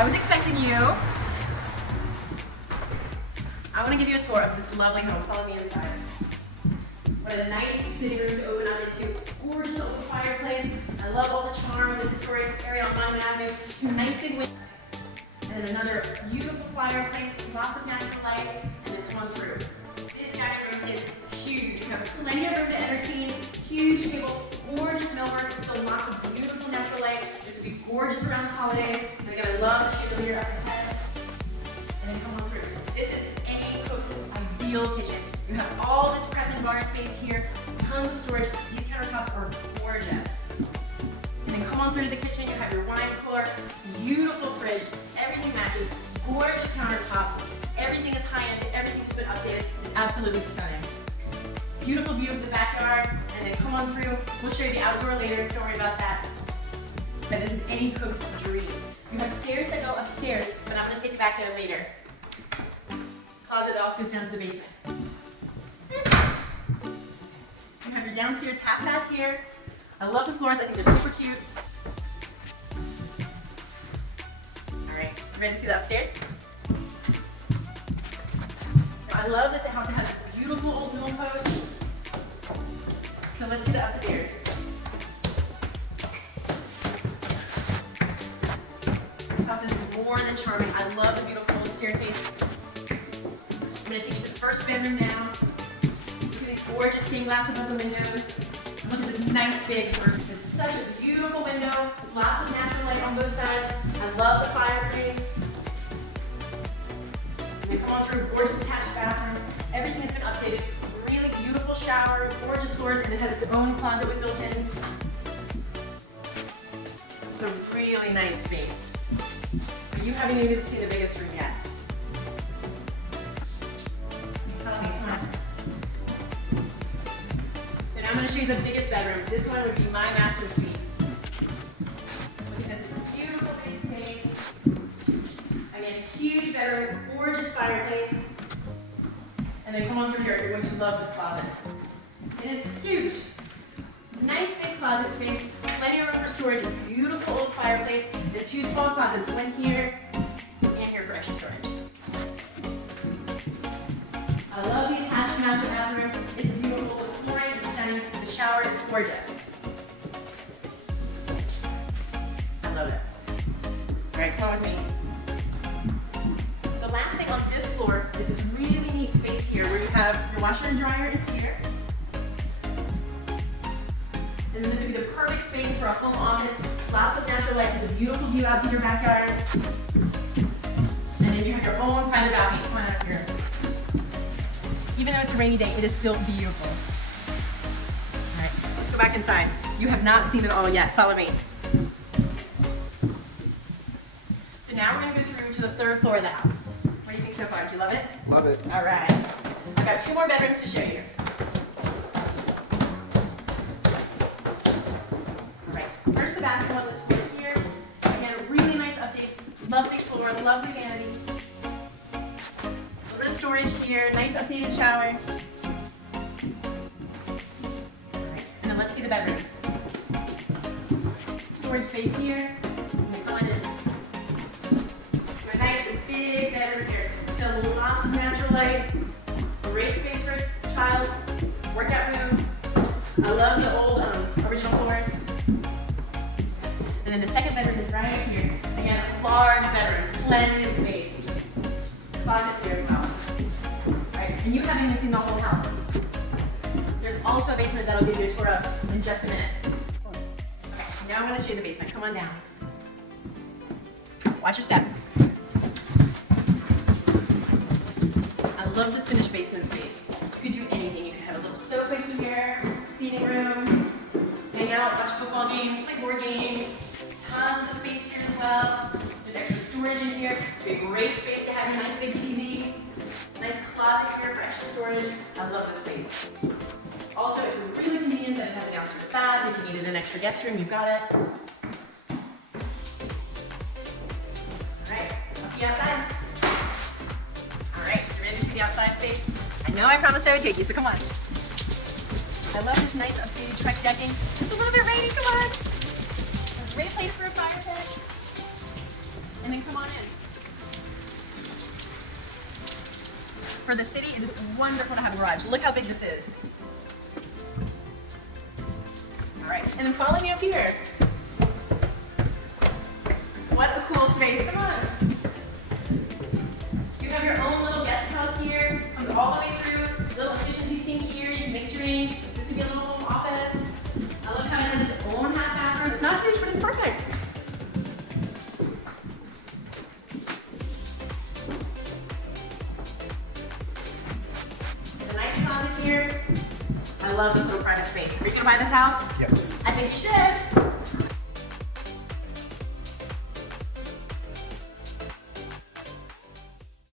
I was expecting you. I want to give you a tour of this lovely home. Follow me inside. What a nice sitting room to open up into. Gorgeous open fireplace. I love all the charm of the historic area on Monument Avenue. Two nice big windows. And then another beautiful fireplace, lots of natural light, and then come on through. This dining room is huge. You have plenty of room to entertain, huge table, gorgeous millwork, still lots of beautiful natural light. This will be gorgeous around the holidays. And again, I love the chandelier up ahead. And then come on through. This is any cook's ideal kitchen. You have all this prep and bar space here, tons of storage. These countertops are gorgeous. And then come on through to the kitchen. You have your wine cooler, beautiful fridge. Everything matches, gorgeous countertops. Everything is high-end, everything's been updated. It's absolutely stunning. Beautiful view of the backyard, and then come on through. We'll show you the outdoor later, don't worry about that. But this is any cook's dream. You have stairs that go upstairs, but I'm gonna take you back there later. Closet off goes down to the basement. You have your downstairs half bath here. I love the floors, I think they're super cute. Ready to see the upstairs? Now, I love this house. It has this beautiful old mill post. So let's see the upstairs. This house is more than charming. I love the beautiful old staircase. I'm going to take you to the first bedroom now. Look at these gorgeous stained glass above the windows. And look at this nice big first. It's such a beautiful window. Lots of natural light on both sides. I love the fireplace. And come on through, gorgeous attached bathroom. Everything has been updated. Really beautiful shower, gorgeous floors, and it has its own closet with built-ins. It's a really nice space. But you haven't even seen the biggest room yet. Follow me, come on. So now I'm going to show you the biggest bedroom. This one would be my master suite. Huge bedroom, gorgeous fireplace. And then come on through here, you're going to love this closet. It is huge. Nice big closet space, plenty of room for storage, beautiful old fireplace. There's two small closets, one here and here for extra storage. I love the attached master bathroom. It's beautiful, the flooring is stunning, the shower is gorgeous. I love it. All right, come on with me. On this floor is this really neat space here where you have your washer and dryer in here. And then this would be the perfect space for a home office. Lots of natural light. There's a beautiful view out to your backyard. And then you have your own private balcony. Come on out here. Even though it's a rainy day, it is still beautiful. All right, let's go back inside. You have not seen it all yet. Follow me. So now we're going to go through to the third floor of the house. What do you think so far? Do you love it? Love it. All right. I've got two more bedrooms to show you. All right. First, the bathroom on this floor here. Again, really nice updates. Lovely floor, lovely vanity. A little bit of storage here. Nice updated shower. All right. And then let's see the bedroom. Storage space here. Lots of natural light, great space for a child, workout room. I love the old original floors. And then the second bedroom is right here. Again, a large bedroom, plenty of space. Closet here as well. Alright, and you haven't even seen the whole house. There's also a basement that I'll give you a tour of in just a minute. Okay, now I want to show you the basement. Come on down. Watch your step. I love this finished basement space. You could do anything. You could have a little sofa here, seating room, hang out, watch football games, play board games. Tons of space here as well. There's extra storage in here. A great space to have your nice big TV. Nice closet here for extra storage. I love this space. Also, it's really convenient that it has a downstairs bath. If you needed an extra guest room, you've got it. All right, I'll see you outside. The outside space. I know I promised I would take you, so come on. I love this nice updated Trek decking. It's a little bit rainy, come on. A great place for a fire pit. and then come on in. For the city, it is wonderful to have a garage. Look how big this is. All right, and then follow me up here. What a cool space, come on. You have your own little guest house here. Comes all the way through. Little efficiency sink here. You can make drinks. This could be a little home office. I love how it has its own half bathroom. It's not huge, but it's perfect. A nice closet here. I love this little private space. Are you gonna buy this house? Yes. I think you should.